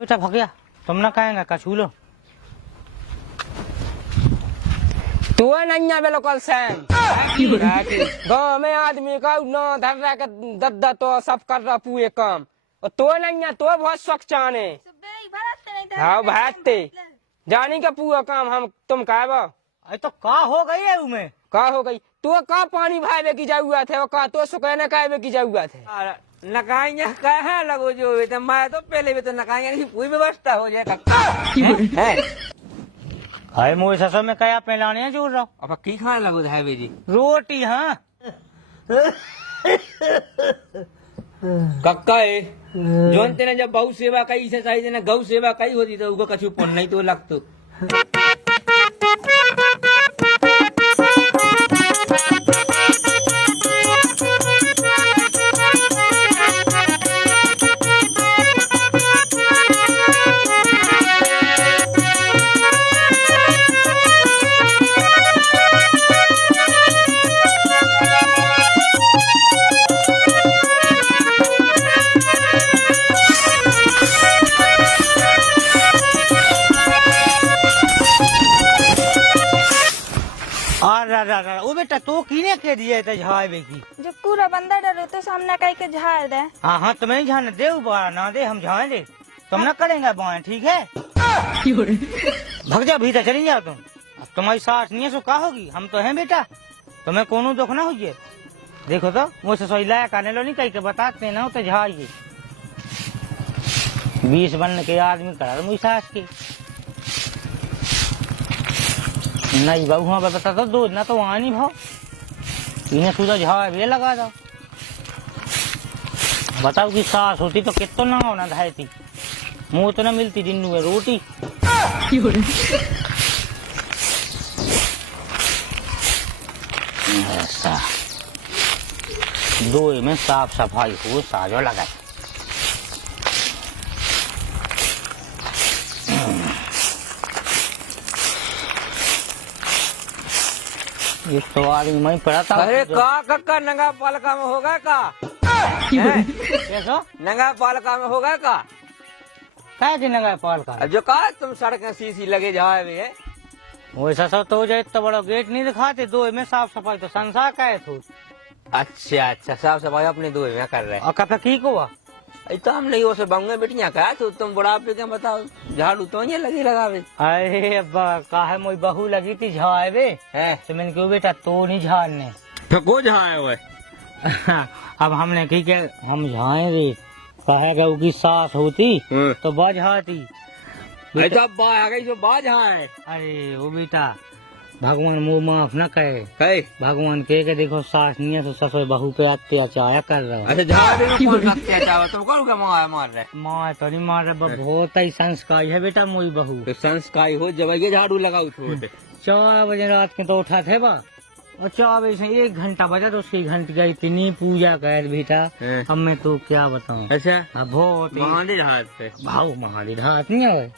बेटा भगया तुम ना कहेंगे कछू लो तू नहीं बिल्कुल सैन गाँव में आदमी का न धर रहा के दद्दा तो सब कर रहा पूरे काम और तो नहीं है तो बहुत शौक चाने हाँ भागते जानी का पूरा काम हम तुम कहबो अरे तो का हो गई है उमें का हो गई तो का पानी भाई की जाऊआ थे और का तो सुकैने कहबे की जाऊआ थे नकाइया कहाँ लगो जो तो मैं तो पहले भी तो नकाइया की पूरी व्यवस्था हो जाए हाय मोए ससुर में कया पहलाने जोड़ रहा अब की खाने लगो है बेजी रोटी हाँ कक्का है जोन तेने जब बहु सेवा कई से चाहिए ना गौ सेवा कई होती तो उनको कछु पुण्य नहीं तो लगतो ओ बेटा तो कीने के दिए थे झावे की जो पूरा बंदा डरो तो सामने कहीं के झाड़ दे। हाँ हाँ तुम्हें झाने दे बारा ना दे हम झाए दे तुम ना करेंगे बाएं ठीक है भग जा भीतर चली जाओ तुम अब तुम्हारी सास नहीं है सो का होगी हम तो हैं बेटा तुम्हें कोनो दुख ना हुई देखो तो मुझसे सोई लायक आने लो नहीं कहीं के बताते ना तो झाइए 20 बनने के आदमी करा मुझी सास की नहीं बहू हाँ बता तो दो ना तो वहाँ नहीं भाव इन्हें सुधा झाड़ भी लगा दो बताओ कि सास होती तो कितना ना होना धायती मुँह तो ना मिलती दिन में रोटी ऐसा दो में साफ सफाई हो साजो लगाए एक तो आदमी मैं पड़ा था अरे का कक्का नंगा पालका में होगा का कैसा नंगा पालका में होगा का क्या दिन लगा पाल का जो का तुम सड़क सीसी लगे जाए भी है वैसा सब तो हो जाए इतना बड़ा गेट नहीं दिखाते दो में साफ सफाई तो संसार का है तो अच्छा अच्छा साफ सफाई अपने दो में कर रहे और कब ठीक हुआ तो हम नहीं उसे बंगे बेटियां का तो तुम बड़ा पे क्या बताओ झाड़ू तो ये लगी लगावे अरे अब्बा काहे मोई बहू लगी थी झाड़े है तो मैंने क्यों बेटा तो नहीं झाड़ने तो को झाए हुए अब हमने की क्या हम झाए रे कहेगा उसकी सास होती तो बजाती तो अब आ गई जो बाज है अरे वो बेटा भगवान मुँह माफ न करे है भगवान के देखो सास नहीं है तो ससुर बहू पे अत्याचार कर रहा अच्छा झाड़ू में कौन अत्याचार तुम कौन का मार रहे माँ तो नहीं मार रहा बहुत ही संस्कार है बेटा मोई बहू तो संस्कारी हो जब ये झाड़ू लगाओ छोटे 4 बजे रात के तो उठा थे बा और 4 बजे से 1 घंटा बजा तो उसकी घंटे का इतनी पूजा कर बेटा अब मैं तो क्या बताऊँ अच्छा बहुत महादेव हाथ पे भाव महादेव हाथ नहीं आवे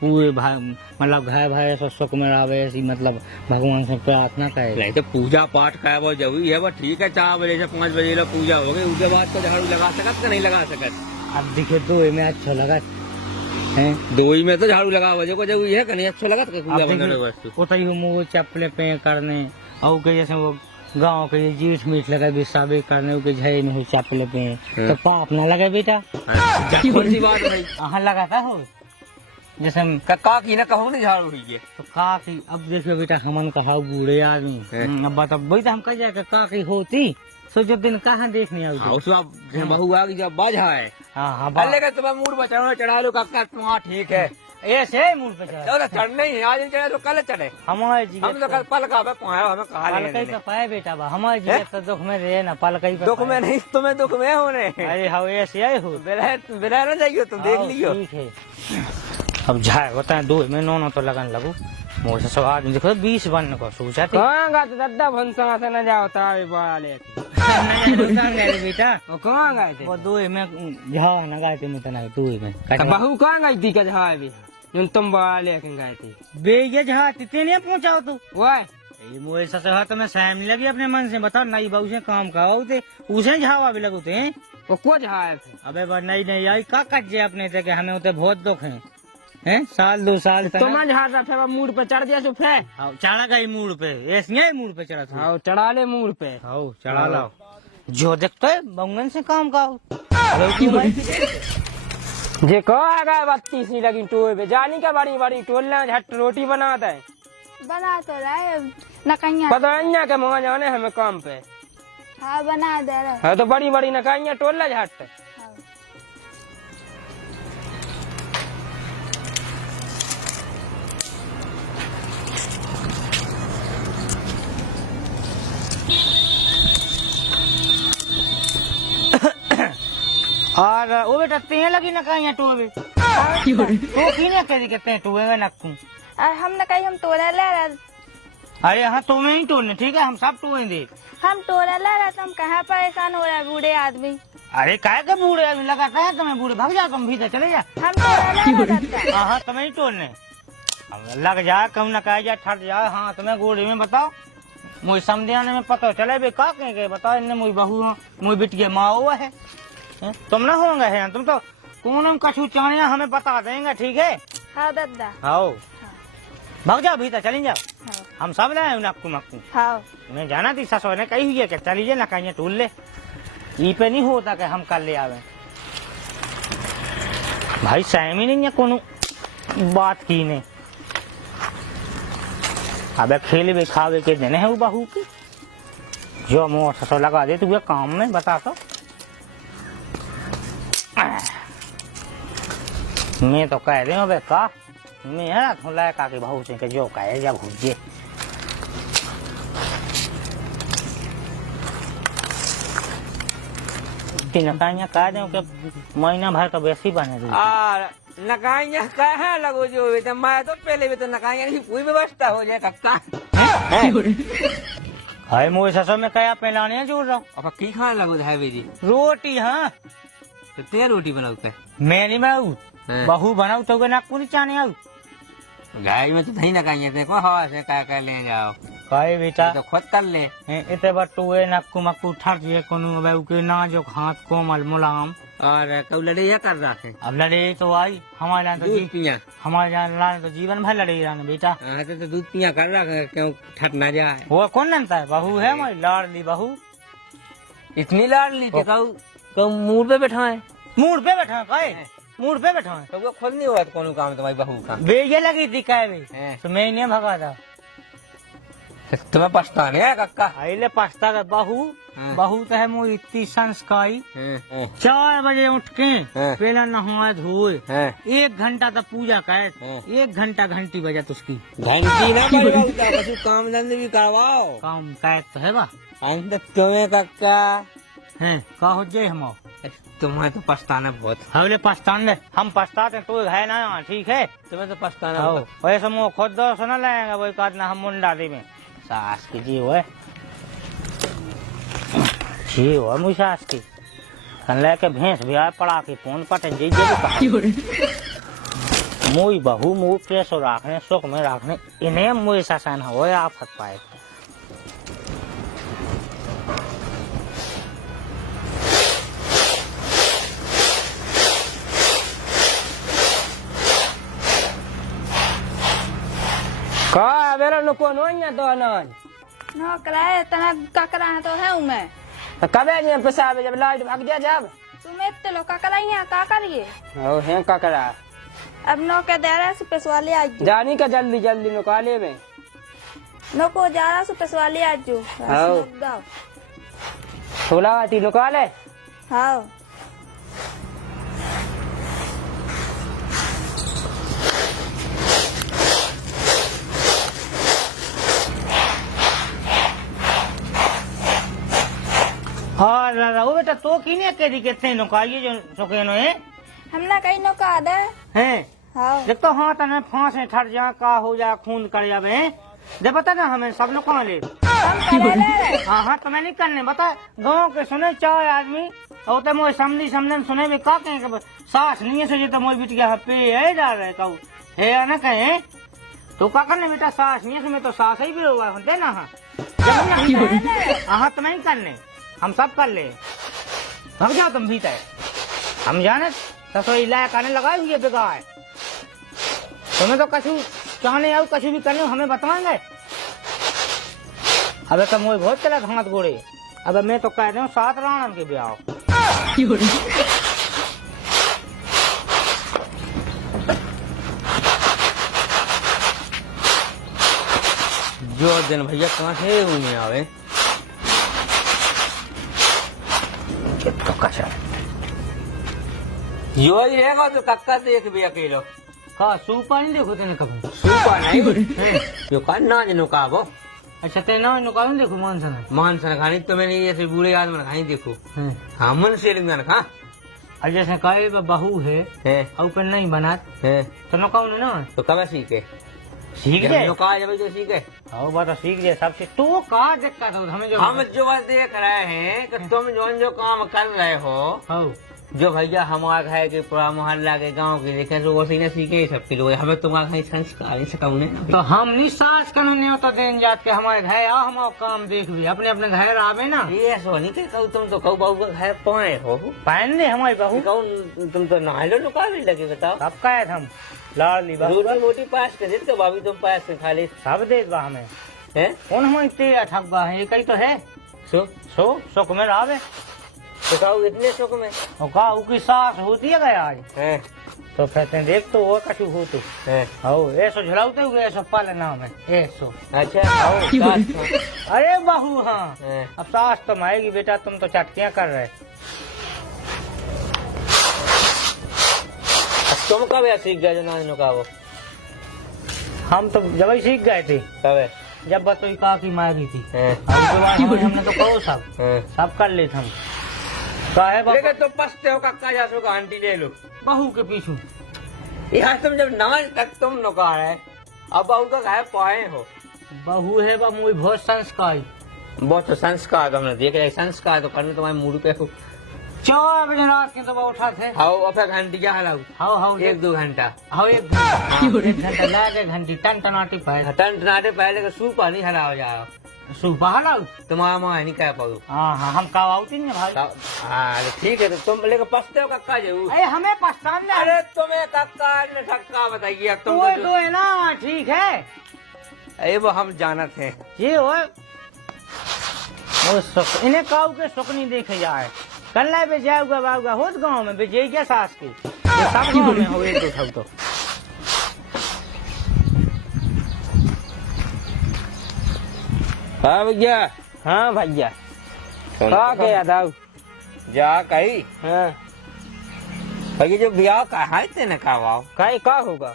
पूरे मतलब घर भाई सब सुख में आवे ऐसी मतलब भगवान से प्रार्थना करे नहीं तो पूजा पाठ का वो जरूरी है वो ठीक है 4 बजे से 5 बजे तक पूजा हो गई उसके बाद तो झाड़ू लगा सकत नहीं लगा सकत अब दिखे दो में अच्छा लगा है दो ही में तो झाड़ू लगा वजह को जरूरी है नहीं अच्छा लगा पूजा उतरी मुँह चप्पले पे करने और के जैसे वो गाँव के जीठ मीठ लगा बिसाबे करने के झे में चप्पले पे तो पाप न लगे बेटा सी बात भाई हाँ लगाता हो जैसे का की ना कहो नहीं झाड़ू हुई है तो काकी अब देखो बेटा हमन कहा बूढ़े आदमी अब बता भाई हम कह जाए काकी होती सो जब दिन कहाँ देखने आओ उसमें बहू आ गई जब बाजा है हाँ लेकिन तुम्हें मूड बचाना चढ़ा लो काका तुम्हारा ठीक है ऐसे मूड पे चढ़ने ही आज चढ़े तो कल चढ़े हमारे जी हम तो कल पल का हमें कहा पलकई पे पाए बेटा बा हमारे जी तो दुख में रहे ना पलकई पे दुख में नहीं तुम्हें दुख में होने अरे हाँ ऐसे आए हो बिना ना जाइयो तुम देख लियो ठीक है अब जाए होता है 2 में नो तो लगन लगू मोसे सब आदमी देखो 20 बनने को सोचा थे कहाँ गा तो दद्दा भंसा से न जाओ तारे बड़ा ले बेटा वो कहाँ गए थे वो 2 में झावा न गए थे मुतना 2 में बहू कहाँ गई थी का जहाँ भी जो तुम बड़ा लेके गए थे बेये जहाँ तितने नहीं पहुँचाओ तू वह मोए ससुर हाथ में सहम लगी अपने मन से बता नई बहू से काम का उसे झावा भी लगते हैं वो को झाड़ थे अबे बा नहीं नहीं आई का कट जे अपने थे कि हमें उते बहुत दुख हैं साल 2 साल तक तुम झाड़ रहा था मूड पे चढ़ दिया सो फे आओ चढ़ा गई मूड पे ऐसे मूड पे चढ़ा था आओ चढ़ा ले मूड पे आओ चढ़ा लाओ जो देखते है बंगन से काम का जे कहो आ गए बत्ती सी लगी टोए पे जानी का बड़ी बड़ी टोलना झट रोटी बना दे बना तो रहे नकैया। पता के वहाँ जाने हमें काम पे हाँ बना दे रहे। है तो बड़ी बड़ी नकाइया टोलना झट हाँ। और वो बेटा तें लगी ना कहीं टोवे तो किने करी के तें टोवेगा नक्कू और हम नकई हम तोड़ा ले रहे। अरे हाँ तुम्हें ही टोने ठीक है हम सब टोएंगे हम तोड़ा ले रहे तो हम कहाँ परेशान हो रहे हैं बूढ़े आदमी। अरे काहे के बूढ़े आदमी लगाता है तुम्हें बूढ़े भाग जाओ तुम भीतर चले जा हम तोड़ा ले रहे हैं। हाँ तुम्हें ही टोलने अब लग जा कम न कह जा ठट जा हाँ तुम्हें गोड़ी में बताओ मुझे समझे आने में पता चले बे का कहेंगे बताओ इन्हें मुझे बहू मुझे बिटिया माँ हुआ है तुम ना होंगे है तुम तो कौन कछू चाणिया हमें बता देंगे ठीक है। हाँ दादा। हाँ भाग जाओ भीतर चली जाओ हाँ। हम सब लाए नक्कू मक्कू हाँ। मैं जाना थी ससुर ने कही हुई है कि चली जाए ना कहीं टूल ले ई पे नहीं होता कि हम कल ले आवे भाई सहम ही नहीं है कोनो बात की ने अबे खेल भी खावे के देने है वो बहू की जो मुँह ससुर लगा दे तू काम में बता तो मैं तो कह रही हूँ बे का मैं है लायका के बहू से जो कहे जब भूजे नकाइया कह दे कि महीना भर का बेसी बने और नकाइया कहाँ लगो जो तो मैं तो पहले भी तो नकाइया की पूरी व्यवस्था हो जाए कक्का हाय मोए ससुर में कया पहलाने जोड़ रहा हूँ अब की खाने लगो है जी रोटी हाँ तो तेरे रोटी बनाओ पे मेरी मैं बहू बनाऊ तो नाकू नहीं चाने आऊ गाय में तो नहीं नकाइया थे को हवा से क्या ले जाओ कहे बेटा तो खुद कर ले इतने बटुए नक्कू मक्कू ठट जे कोनो अब के नाजुक हाथ कोमल मुलाम और कब लड़ाई कर रहा है अब लड़े तो आई हमारे यहाँ तो दूध पिया हमारे यहाँ तो जीवन भर लड़े रहने बेटा तो दूध पिया कर रहा है क्यों ठट ना जाए वो कौन जानता है बहू है हमारी लाडली बहू इतनी लाड ली थी कौ मूड पे बैठा है मूड पे बैठा है कहे मूड पे बैठा है तो वो खुद नहीं हुआ कौन काम तुम्हारी बहू का बेगे लगी थी कहे तो मैं इन्हें भगा था तुम्हें पछताने है कक्का अले पछता का बहू बहू तो है मोरी इतनी संस्कारी 4 बजे उठ के पहला नहाए धोए 1 घंटा तक पूजा कर 1 घंटा घंटी बजा उसकी घंटी ना बजवाओ काम धंधे भी करवाओ काम कैद तो है बा तुम्हें कक्का है का हो जाए हम तुम्हें तो पछताना बहुत हमने पछतान दे हम पछताते तो है ना ठीक है तुम्हें तो पछताना वैसे मुँह खुद दो सुना लाएंगे वही कहना हम मुंडा दे में सास की जी हुआ जी हुआ मुझे सास की लेके भैंस भी आए पड़ा के फोन पटे जी मुई बहू मुँह कैसो रखने सुख में रखने इन्हें मुझे शासन हो आफत पाए का बेरा नको नोइया तो अनाज नो कराए तना ककरा तो है मैं तो कबे जे पेशाब जब लाइट भाग जा जब तुम इतने लोग ककरा यहाँ का करिए ओ है ककरा अब नो के दारा से पेशवाले आज जानी का जल्दी जल्दी निकाले में नो को जारा से पेशवाले आज जो हाँ थोड़ा आती निकाले हाँ और वो बेटा तो किने के दी कितने नुकाइए जो सुकेनो है हमने कहीं नो का आदा हैं हाँ देख तो हाँ तने फांस में ठट जा का हो जा खून कर जावे दे बता ना हमें सब लोग कहाँ ले हम करा ले हाँ हाँ तुम्हें नहीं करने बता गाँव के सुने 4 आदमी और तो मोए समझी समझन सुने भी का कहें सास नहीं से तो मोए बिटिया पे है डाल रहे कहू है ना कहे तो का करने बेटा सास नहीं से में तो सास ही भी होगा होते ना हाँ तुम्हें नहीं करने हम सब कर ले भाग जाओ तुम भीतर। हम जाने ससुरी लायक आने लगाए हुए बेगार। तुम्हें तो कछु चाहने आओ कछु भी करने हमें बताएंगे। अबे तुम वो बहुत चला हाथ गोड़े। अब मैं तो कह रहा हूँ 7 रावण के ब्याह। जो दिन भैया कहाँ से हुए आवे तो कशा यो ही रहेगा तो कक्का देख भी अकेलो का सूपा नहीं देखो तेने कभी। सुपा नहीं यो का ना जनो का वो अच्छा तेना नुकाल देखो मानसन। मान सन खानी तो मैंने ऐसे बूढ़े आदमी खाई देखो हाँ मन से लिंगन खा और जैसे कहे बहू है और ऊपर नहीं बना तो नुकाऊ ना तो कब सीखे सीख जाए। नुका जब तो सीखे हाँ बात तो सीख जाए सबसे। तो का दिक्कत हो हमें जो हम जो बात देख रहे हैं कि तुम जो काम कर रहे हो हाँ जो भैया हमारे है कि पूरा मोहल्ला के गांव के देखे तो वैसे ही सीखे सबके लोग हमें तुम्हारा संस्कार नहीं सकाउने तो हम नहीं सास कानून होता देन जात के हमारे घर आ हम काम देख भी अपने अपने घर आवे ना। ये सोनी के कहू तुम तो कहू बहू है पाए हो पहन ले हमारी बहू कहू तुम तो नहालो लुका भी लगे बताओ सब कहे हम लाडली बहू रोटी मोटी पास कर तो भाभी तुम पास से खा ले सब दे बा हमें है कौन हमारी तेरा ठगबा है ये कही तो है सो सुख में आवे तो कहू इतने सुख में और का उसकी सास होती है गया आज है तो कहते हैं देख तो वो कछु हो तो है हो ऐसो झुलाते हुए ऐसो पाले नाम है ऐसो। अच्छा आओ सास हो। अरे बहू हाँ हैं। अब सास तुम आएगी बेटा तुम तो चटकियाँ कर रहे। तुम कब या सीख गए जनानो का वो हम तो जब ही सीख गए थे कब जब बतोई का की मारी थी है उसके बाद हमने तो कहो सब कर लेते हम काहे लेकिन तो पछते हो कक्का जासो का आंटी ले लो बहू के पीछू यार तुम जब नाच तक तुम नुकार है अब बहू का घर पाए हो बहू है बा मुझे बहुत संस्कारी बहुत तो संस्कार हमने देख रहे संस्कार तो करने तुम्हारे मूड पे हो 4 बजे रात के तो उठा थे। हाउ अपना घंटी क्या हलाऊ हाउ हाउ 1-2 घंटा हाउ 1 घंटा लागे घंटी टन टनाटी पाए टन टनाटे पहले का सूप पानी हला हो जाओ सुबह हलाऊ तुम्हारा माँ नहीं कह पाऊ हाँ हाँ हम का आउती नहीं भाई। हाँ ठीक है तो तुम लेकर पछते हो कक्का जरूर अरे हमें पछतान ले। अरे तुम्हें कक्का ने ठक्का बताइए अब तुम तो है ना ठीक है अरे वो हम जानत हैं ये हो वो सुख इन्हें काऊ के सुख नहीं देखे जाए कल पे जाऊगा बाऊगा होत गाँव में बेचे क्या सास की ये सब गाँव में हो एक उठाऊ तो हाँ भैया हाँ भैया का गया दाऊ जा कही हाँ भैया जो ब्याह कहा है तेने कहा काहे का होगा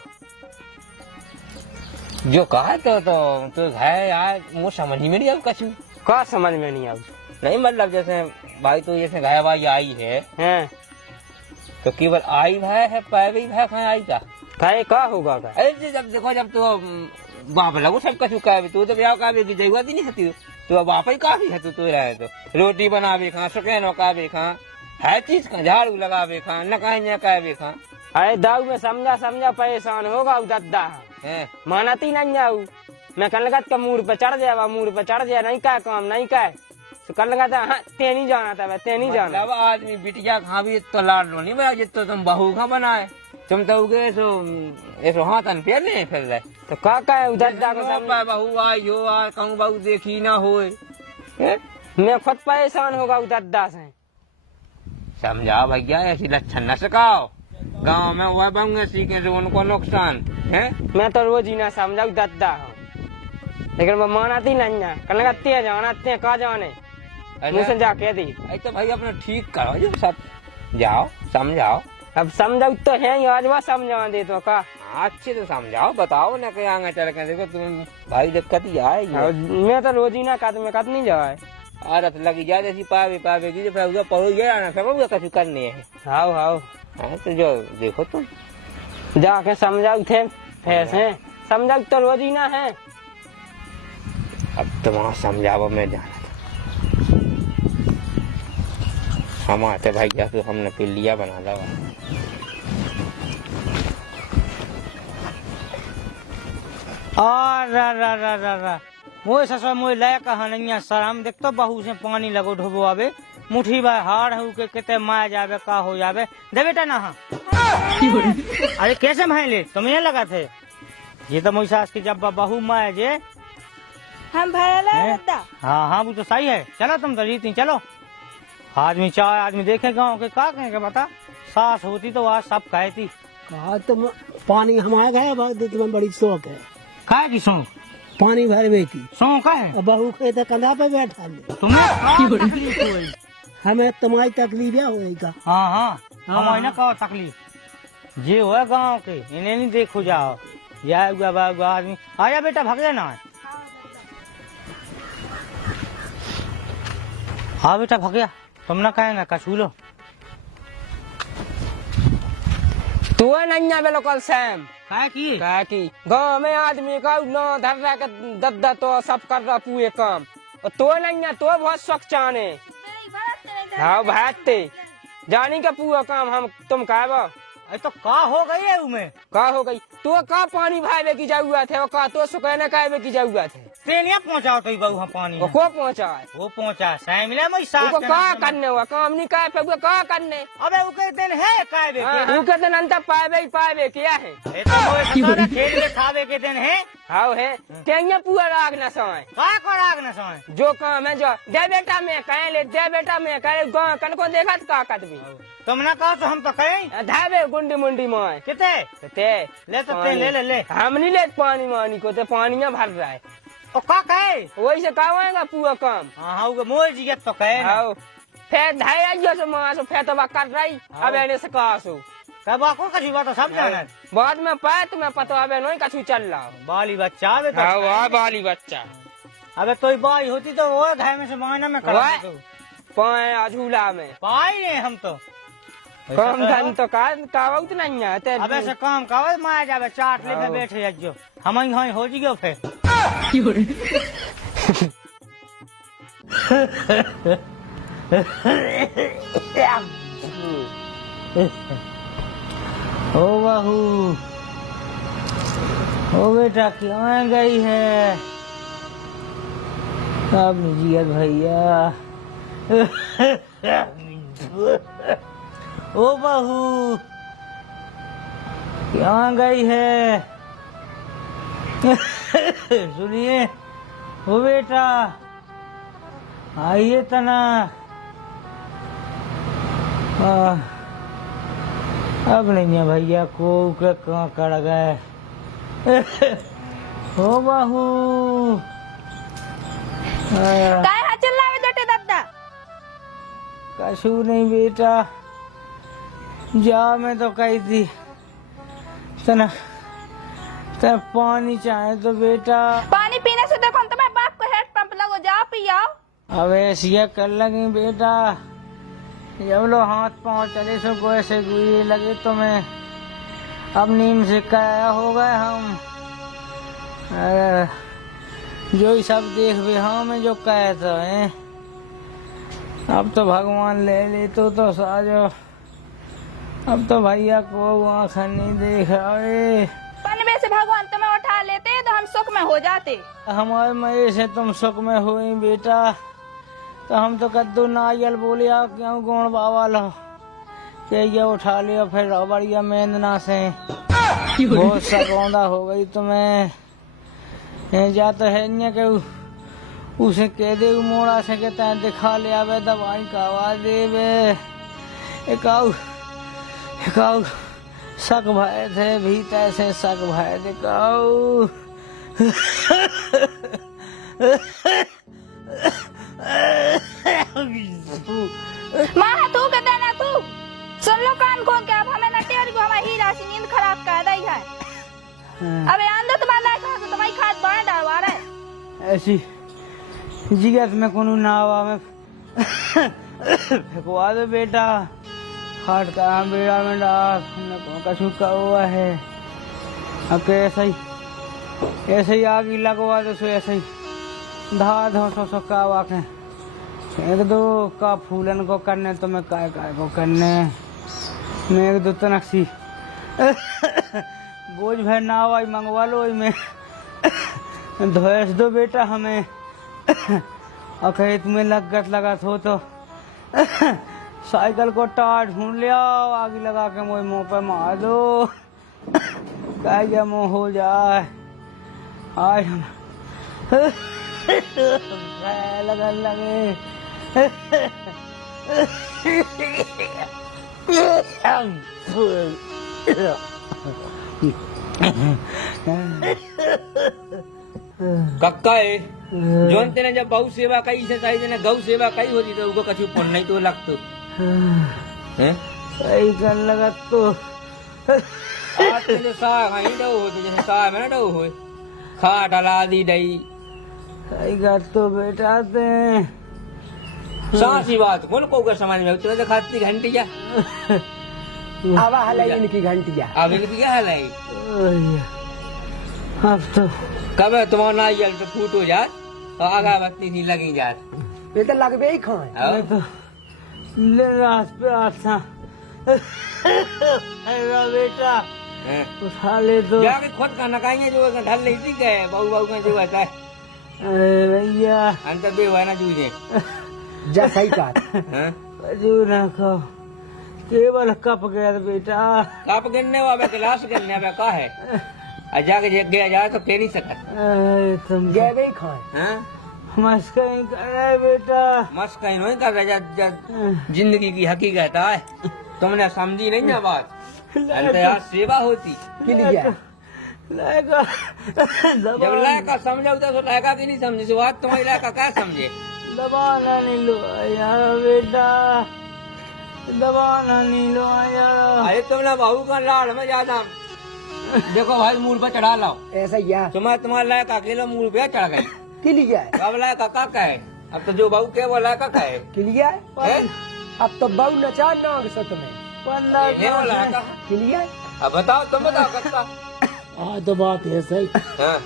जो कहा तो है यार मुझे समझ में नहीं आऊ कछु का समझ में नहीं आऊ नहीं मतलब जैसे भाई तो जैसे गाय भाई आई है हैं तो केवल आई भाई है पैवे भाई कहाँ आई का काहे का होगा का अरे जब देखो जब तो वहाँ पे लगो सब कछु कहे तू तो ब्याह का भी जरूरत ही नहीं है तो वहाँ ही काफी है तू रहे तो रोटी बनावे खा सुखे नौकावे खा हर चीज का झाड़ू लगावे खा न कहीं न कहे खा अरे दाऊ में समझा परेशान होगा दद्दा है मानती नहीं आऊ मैं कल लगत का मूड पे चढ़ जाए नहीं का काम नहीं का तो कल लगा था हाँ ते नहीं जाना था मैं ते नहीं जाना मतलब आदमी बिटिया खा भी तो लाड लो नहीं बना जितो तुम बहू खा बनाए तुम तो उगे ऐसो हाथन फेर नहीं फिर रहे तो का है दद्दा को समझा बहू आई हो आ कहूँ बहू देखी ना होए मैं खुद परेशान होगा दद्दा से समझाओ भैया ऐसी लक्षण न सकाओ गांव में वह बंगे सीखे जो उनको नुकसान है मैं तो रोज ही ना समझाऊ दद्दा हूँ लेकिन वो मानती नहीं है कल लगा ते जाना ते का जाने मुझसे जाके दी तो भाई अपना ठीक करो जो सब जाओ समझाओ अब समझाऊ तो है ही आज वह समझा दे तो का अच्छे तो समझाओ बताओ ना कहीं आगे चल के देखो तुम भाई दिक्कत ही आएगी मैं तो रोज ही ना का मैं कद नहीं जाए आदत लगी जाए जैसी पावे की जो पढ़ो ये आना सब कछु करने है हाउ हाउ हाँ तो जो देखो तुम जाके समझाऊ थे ऐसे समझाऊ तो रोज ही ना है अब तो वहाँ समझाओ मैं जाना था हम आते भाई जा तो हमने पिल्लिया बना ला मोए ससुर मोए लायक कहा नहीं सर हम देख तो बहू से पानी लगो ढोबो आवे मुठी बाय हार है के कितने माया जावे का हो जावे दे बेटा ना हाँ अरे कैसे भाई ले तुम ये लगा थे ये तो मोई सास की जब बहू माया जे हम भरला हैं? दादा हाँ हाँ वो तो सही है चलो तुम तो जीती चलो आदमी चाहे आदमी देखे गाँव के का कहेंगे बता सास होती तो आज सब कहती कहा तुम पानी हमारे घर बहुत तुम्हें बड़ी शौक है का की सौ पानी भरवे की सौ का है और बहू के तो कंधा पे बैठा ले तुम्हें का तकलीफ हुई हमें तुम्हारी तकलीफ क्या होगी का हाँ हाँ हमारी ना कहो तकलीफ जे हो गाँव के इन्हें नहीं देखो जाओ या आदमी आया बेटा भाग जाना है हाँ बेटा भाग गया तुम ना कहेंगे कछूलो तू नैया बिल्कुल सेम का की गाँव में आदमी का न धर्रा के दद्दा तो सब कर रहा पूरे काम और तो नैया तो बहुत शौक चाने हाँ भागते जानी का पूरा काम हम तुम कहबो अरे तो का हो गई है उमें का हो गई तो का पानी भावे की जरूरत है और का तो सुखाने कहवे की जरूरत है ट्रेनिया पहुँचाओ तो बहू हम पानी वो को पहुँचाए वो पहुँचा सही मिला मैं सास उनको का करने हुआ काम नहीं कहे फिर का करने अबे वो के दिन है काय बे हाँ, उनके दिन अंत पावे क्या है ये तो मोए सतारा खेल के खावे के दिन है हाँ है तेंगे पूरा राग न सोए का राग न सोए जो काम है जो दे बेटा में कहे ले दे बेटा में कहे गाँव कन को देखा का कदमी तुम ना कहो तो हम तो कहें धावे गुंडी मुंडी में कितने ते ले तो ते ले हम नहीं ले पानी मानी को ते पानिया भर रहा है ओ का कहे वही से कहवाएगा पूरा काम हाँ हाँ वो मोए जी तो कहे ना हाँ फिर धाया जो से मासो फिर तो कर रही अब एने से कासो कब आपको कछु बात तो सब जाना बाद में पाए तुम्हें पता अबे नहीं कछु चल रहा बाली बच्चा अबे तो हाँ वाह बाली बच्चा अबे तो बाई होती तो वो घर में से मायना में करा वाह। पाए झूला में पाई नहीं हम तो काम धन तो कावत नहीं है ते अबे से काम का माया जावे चाट ले के बैठे जो हम यहाँ हो जी गयो फिर ओ बहू ओ बेटा क्यों गई है अब जियत भैया ओ बहू क्यों गई है सुनिए ओ बेटा आइए तना अब नहीं है भैया को के कहाँ कर गए ओ बहू काय हा चिल्लावे दोटे दादा कछु नहीं बेटा जा मैं तो कही थी तना पानी चाहे तो बेटा पानी पीने से देखो तुम्हारे बाप को हेड पंप लगो जाओ पियाओ अब ऐसी कर लगी बेटा जब लो हाथ पाँव चले सो गोए से गुए लगे तो मैं अब नींद से क्या हो गए हम जो ही सब देख भी हमें जो कहता है अब तो भगवान ले तो साजो अब तो भैया को आँख नहीं देख रहे पनवे से भगवान तुम्हें उठा लेते तो हम सुख में हो जाते हमारे मये से तुम सुख में हुई बेटा तो हम तो कद्दू नारियल बोलिया क्यों गुण बाबा लो के ये उठा लियो फिर बढ़िया मेंदना से बहुत सकौंदा हो गई तुम्हें जा तो है नहीं के उसे कह दे मोड़ा से के तैं दिखा ले आवे दवाई कावा देवे एकाउ शक भय थे भीतर से शक भय दिखाऊ माँ तू कहते ना तू सुन लो कान खोल के अब हमें नटेरी को हमारी हीरा सी नींद खराब कर दी है अब अंदर तुम्हारा कहा तो तुम्हारी खाद बाहर डालवा रहे ऐसी जिगत में कोनो नावा में फेंकवा दो बेटा खाट का बेड़ा में डाल हमने कौन का छुका हुआ है अब ऐसे ही आग लगवा दो सो ऐसे ही धा धो सो का वाके एक दो का फूलन को करने तो मैं काय को करने मैं एक दो तनक्सी बोझ भर ना आई मंगवा लो में धोएस दो बेटा हमें और कहे तुम्हें लगत लगा तो साइकिल को टायर ढूंढ लिया, आगे लगा के मुझे मुंह पे मार दो, क्या मुंह हो जाए। आज हम लगन लगे। कक्का है जोन तेने जब बहु सेवा कई से सही तेने गौ सेवा कई होती तो उनको कछु पुण्य नहीं तो लगतो हैं सही कर लगा तो आज ते जो सा खाई दो होती जैसे सा में ना दो होए खा डला दी दई सही कर तो बेटा ते सासी बात कौन को का समझ में तो खाती घंटी जा आवा हलाई इनकी घंटिया। अब इनकी क्या हाल है अब तो कब तुम्हारा ना जल तो फूट हो जात और आगा बत्ती सी लगी जात ये तो लगबे ही खाए। मैं तो रात पे आता मेरा बेटा हैं? उठा ले तो। जाके खुद का नकाइए जो ढल नहीं थी गए बहु बहु का जो आता है अरे भैया अंतर भी हुआ ना जूझे जा सही कहा। हैं? बजू ना खाओ, केवल कप गया तो बेटा। कप गिनने वाला गिलास गिनने वाला का है और जाके जग गया जाए तो कह नहीं सकत अरे तुम गए भी खाए। हैं? मस्करी कर रहे बेटा। मस्त कहीं नहीं कर रहा जिंदगी की हकीकत है तुमने समझी नहीं ना बात अंतर आज सेवा होती किलिया लाएगा जब लायका समझो तो लायका की नहीं समझे बात तुम्हारी लायका क्या समझे दबाना नहीं लो यार बेटा, दबाना नहीं लो यार। अरे तुमने बहू का लाड़ में ज्यादा देखो भाई मूड पे चढ़ा लाओ ऐसा या तुम्हारा लायका अकेला मूड पे चढ़ गई किलिया अब लायका का है अब तो जो बहू के वो लायका का है किलिया हैं? अब तो बहु नचा नाग सत में इन्हें वो लायका किलिया। अब बताओ तुम बताओ कक्का आज तो बात है सही। हाँ?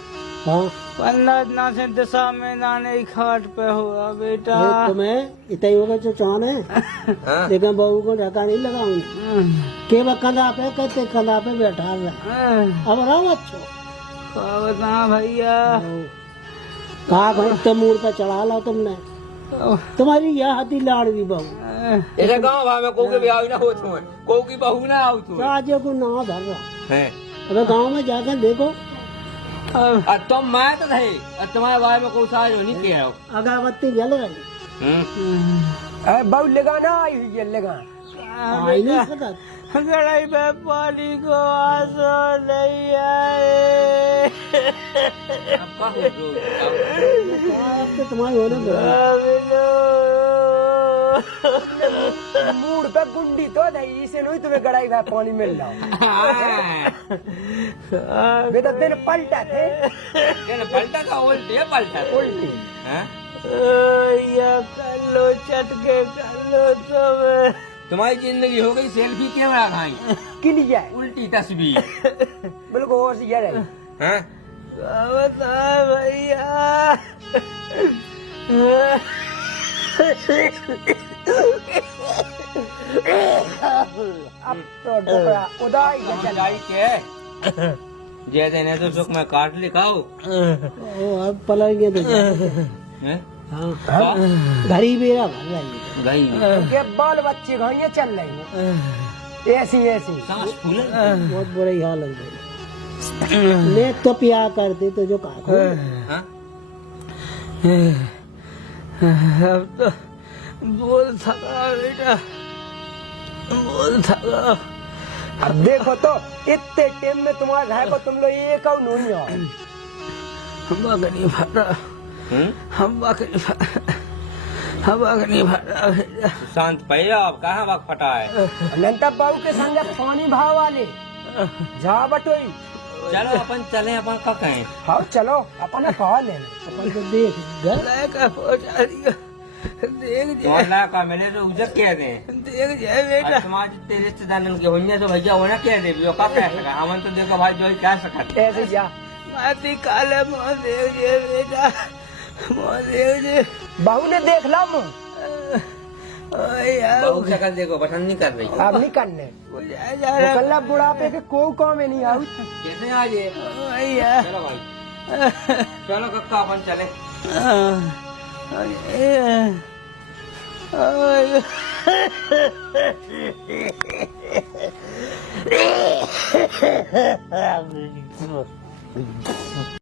हाँ 15 दिना से दिशा में नाने की खाट पे हुआ बेटा। अरे तुम्हें इतना ही होगा जो चान है, हाँ? लेकिन बहू को ढका नहीं लगाऊंगी। केवल कंधा पे कहते कंधा पे बैठा रहा। अब रहो अच्छो बता भैया। कहा तो मूड पे चढ़ा ला तुमने, तुम्हारी यह हाथी लाड़वी बहू ऐसे गाँव भाव में को के ब्याह ना हो तुम को की बहू ना आओ तुम राजे को ना धर रहा। हैं? अबे गाँव में जाकर देखो और तुम मैं तो थे और तुम्हारे बारे में कोई साज नहीं किया हो अगरबत्ती जल रही, बहु लगाना आई हुई है लगा आई नहीं सकता। गड़ाई पे पानी को आंसू नहीं आए। अब का हो जो अब तो तुम्हारे होने दो। मूड पे गुंडी तो नहीं इसे नहीं तुम्हें गड़ाई हुआ पानी मिल रहा बेटा दिन पलटा थे पलटा का उल्टी है पलटा उल्टी हैं? या कर लो चटके कर लो तुम। तुम्हारी जिंदगी हो गई सेल्फी कैमरा खाई किलिया उल्टी तस्वीर बिल्कुल होश ये रही हैं? बता भैया। अब तो डोकरा उदाई जाई के जे देने तो सुख में काट लिखाओ अब पलट तो हैं? हाँ घड़ी बेरा भर रही गई के बाल बच्चे घाइया चल रही ऐसी ऐसी सांस फूले बहुत बुरी हाल हो गई। ले तो पिया करते तो जो कहा हाँ? अब तो बोल थका बेटा, बोल थका। अब देखो तो इतने टाइम में तुम्हारे घर को तुम लोग एक और नहीं हो हम नहीं फटा, हम नहीं फटा बेटा। शांत पहले अब कहाँ वक्त फटा है अनंता बाबू के संग पानी भाव वाले जा बटोई चलो अपन चले अपन कब कहें हाँ चलो अपना कहा लेना अपन तो देख घर लायका पहुंचा दिया। देख जाए, मोहल्ला का मिले तो उजक कह दे देख जाए बेटा। समाज जितने रिश्तेदार के होंगे तो भैया होना कह दे वो का कह सका हमन तो देखो भाई जो क्या सका ऐसे जा माती काले मोह देख जाए बेटा, मोह देख जाए। बहू ने देख ला मुँह बहुत शकल देखो पसंद नहीं कर रही अब नहीं करने जा रहा कल्ला बुढ़ापे के को काम में नहीं आऊ कैसे आज ये भैया। चलो भाई चलो कक्का अपन चले Ay.